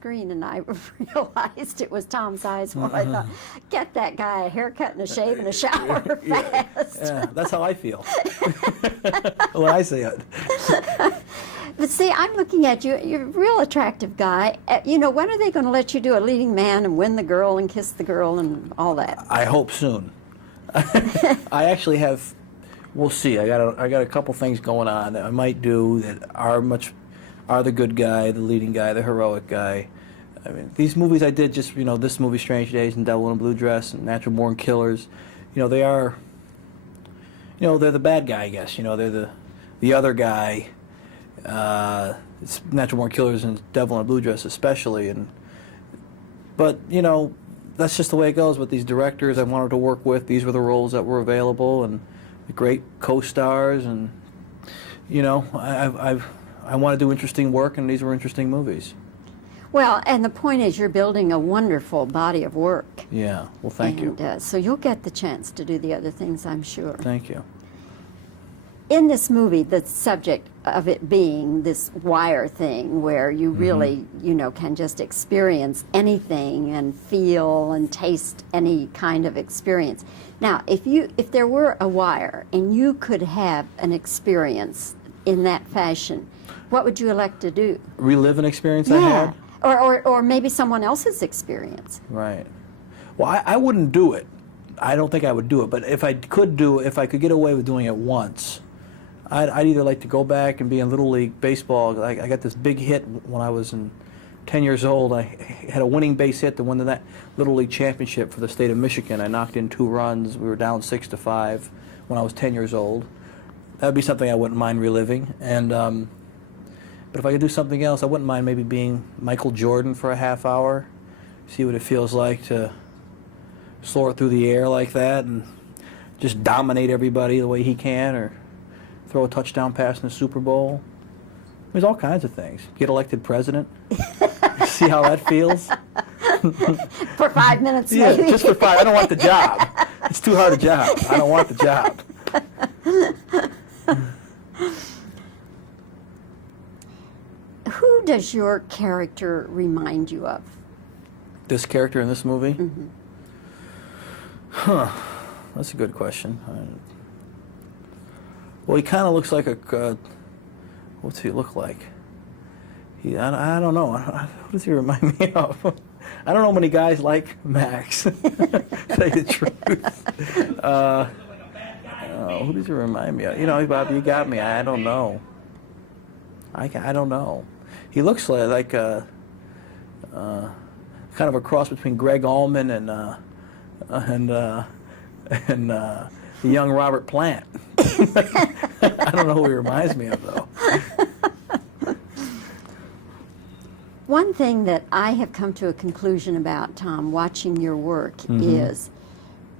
screen and I realized it was Tom Sizemore. I thought, get that guy a haircut and a shave and a shower fast. Yeah, that's how I feel when I see it. But see, I'm looking at you. You're a real attractive guy. You know, when are they going to let you do a leading man and win the girl and kiss the girl and all that? I hope soon. I actually have. We'll see. I got a couple things going on that I might do that are the good guy, the leading guy, the heroic guy. I mean, these movies I did, just this movie, Strange Days, and Devil in a Blue Dress, and Natural Born Killers. They are. They're the bad guy, I guess. They're the other guy. It's Natural Born Killers and Devil in a Blue Dress especially, but that's just the way it goes with these directors I wanted to work with. These were the roles that were available, and the great co-stars, and I want to do interesting work, and these were interesting movies. Well, and the point is, you're building a wonderful body of work. Yeah. Well, thank you. So you'll get the chance to do the other things, I'm sure. Thank you. In this movie, the subject of it being this wire thing where you really, can just experience anything and feel and taste any kind of experience. Now, if there were a wire and you could have an experience in that fashion, what would you elect to do? Relive an experience I had? Or maybe someone else's experience. Right. Well, I wouldn't do it. I don't think I would do it. But if I could get away with doing it once, I'd either like to go back and be in Little League Baseball. I got this big hit when I was 10 years old. I had a winning base hit to win that Little League championship for the state of Michigan. I knocked in 2 runs. We were down 6-5 when I was 10 years old. That would be something I wouldn't mind reliving. And but if I could do something else, I wouldn't mind maybe being Michael Jordan for a half hour, see what it feels like to soar through the air like that and just dominate everybody the way he can, or throw a touchdown pass in the Super Bowl. There's all kinds of things. Get elected president. See how that feels? For 5 minutes, yeah, maybe. Just for 5. I don't want the job. It's too hard a job. I don't want the job. Who does your character remind you of? This character in this movie? Mm-hmm. Huh. That's a good question. Well, he kind of looks like what's he look like? I don't know. What does he remind me of? I don't know many guys like Max, to tell you the truth. Who does he remind me of? Bob, you got me. I don't know. I don't know. He looks like kind of a cross between Greg Allman and the young Robert Plant. I don't know who he reminds me of, though. One thing that I have come to a conclusion about, Tom, watching your work is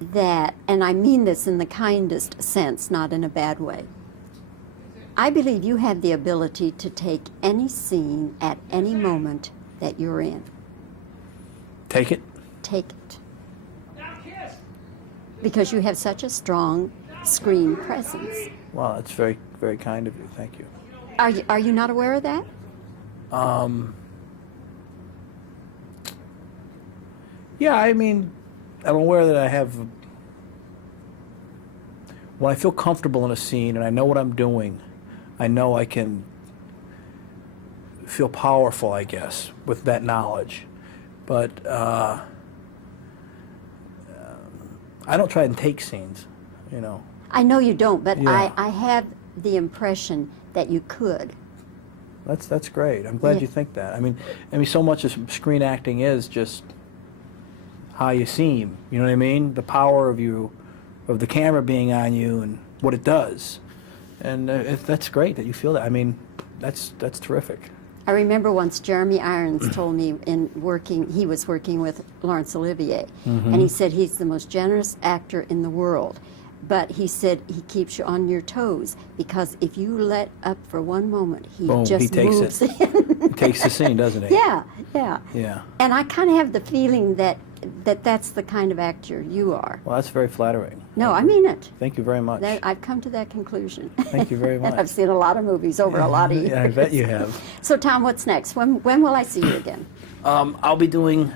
that, and I mean this in the kindest sense, not in a bad way, I believe you have the ability to take any scene at any moment that you're in. Take it? Take it. Because you have such a strong screen presence. Well, that's very, very kind of you. Thank you. Are you not aware of that? Yeah, I mean, I'm aware that I have. When I feel comfortable in a scene and I know what I'm doing, I know I can feel powerful, I guess, with that knowledge. But I don't try and take scenes, I know you don't, but Yeah. I have the impression that you could. That's great. I'm glad you think that. I mean, so much of screen acting is just how you seem. You know what I mean? The power of the camera being on you and what it does. And that's great that you feel that. I mean, that's terrific. I remember once Jeremy Irons told me he was working with Laurence Olivier, and he said he's the most generous actor in the world. But he said he keeps you on your toes, because if you let up for one moment, Boom, just he takes moves it. in. He takes the scene, doesn't he? Yeah. Yeah. And I kind of have the feeling that that's the kind of actor you are. Well, that's very flattering. No, I mean it. Thank you very much. I've come to that conclusion. Thank you very much. And I've seen a lot of movies over a lot of years. Yeah, I bet you have. So, Tom, what's next? When will I see you again? I'll be doing,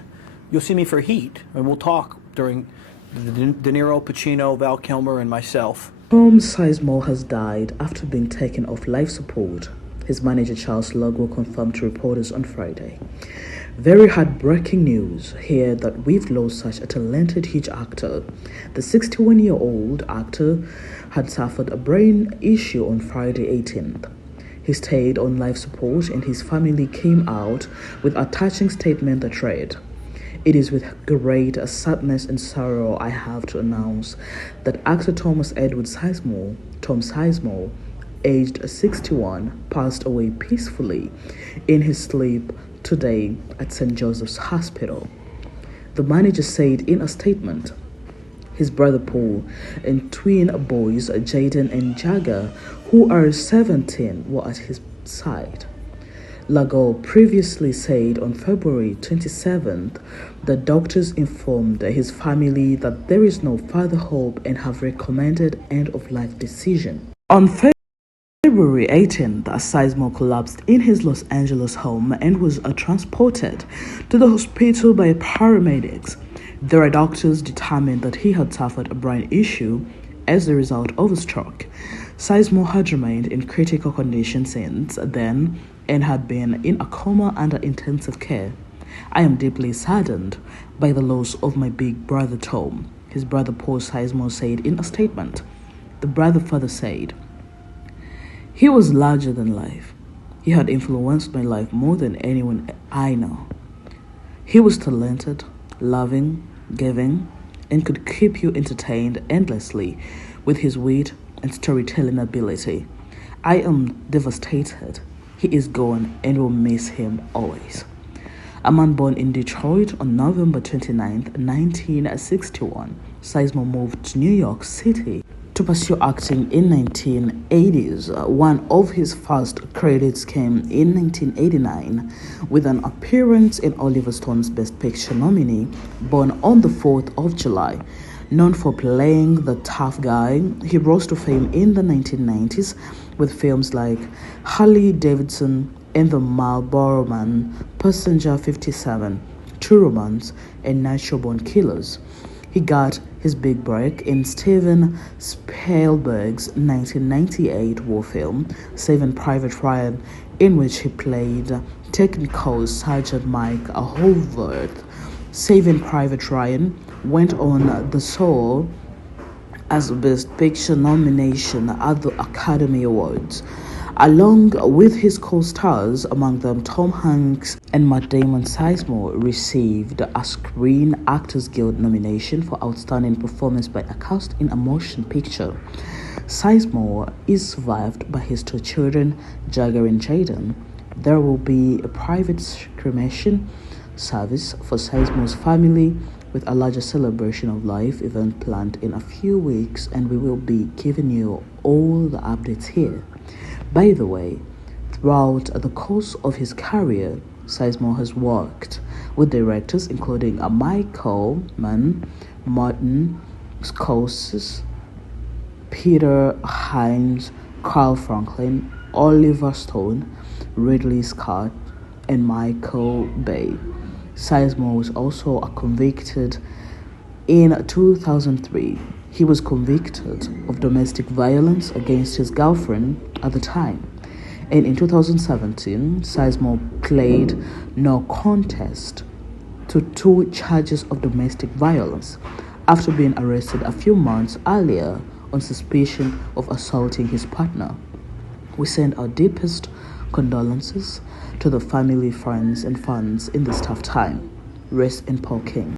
you'll see me for Heat, and we'll talk during De Niro, Pacino, Val Kilmer, and myself. Tom Sizemore has died after being taken off life support. His manager Charles Lago confirmed to reporters on Friday. Very heartbreaking news here that we've lost such a talented huge actor. The 61-year-old actor had suffered a brain issue on Friday 18th. He stayed on life support and his family came out with a touching statement that read, "It is with great sadness and sorrow I have to announce that actor Thomas Edward Sizemore, Tom Sizemore, aged 61, passed away peacefully in his sleep today at St. Joseph's Hospital." The manager said in a statement, his brother Paul and twin boys Jayden and Jagger, who are 17, were at his side. Lago previously said on February 27th that doctors informed his family that there is no further hope and have recommended end-of-life decision. On February 18th, Sizemore collapsed in his Los Angeles home and was transported to the hospital by paramedics. Their doctors determined that he had suffered a brain issue as a result of a stroke. Sizemore had remained in critical condition since then and had been in a coma under intensive care. "I am deeply saddened by the loss of my big brother Tom," his brother Paul Sizemore said in a statement. The brother further said, "He was larger than life. He had influenced my life more than anyone I know. He was talented, loving, giving, and could keep you entertained endlessly with his wit and storytelling ability. I am devastated. He is gone and will miss him always." A man born in Detroit on November 29, 1961, Sizemore moved to New York City to pursue acting in 1980s. One of his first credits came in 1989 with an appearance in Oliver Stone's Best Picture nominee, Born on the 4th of July. Known for playing the tough guy, he rose to fame in the 1990s with films like Harley Davidson and The Marlboro Man, Passenger 57, True Romance, and Natural Born Killers. He got his big break in Steven Spielberg's 1998 war film, Saving Private Ryan, in which he played Technical Sergeant Mike Hooverth. Saving Private Ryan went on the soar as Best Picture nomination at the Academy Awards, along with his co-stars, among them Tom Hanks and Matt Damon. Sizemore received a Screen Actors Guild nomination for Outstanding Performance by a Cast in a Motion Picture. Sizemore is survived by his two children, Jagger and Jayden. There will be a private cremation service for Sizemore's family with a larger celebration of life event planned in a few weeks, and we will be giving you all the updates here. By the way, throughout the course of his career, Sizemore has worked with directors including Michael Mann, Martin Scorsese, Peter Hyams, Carl Franklin, Oliver Stone, Ridley Scott, and Michael Bay. Sizemore was also convicted in 2003. He was convicted of domestic violence against his girlfriend at the time. And in 2017, Sizemore pleaded no contest to 2 charges of domestic violence after being arrested a few months earlier on suspicion of assaulting his partner. We send our deepest condolences to the family, friends, and fans in this tough time. Rest in Paul King.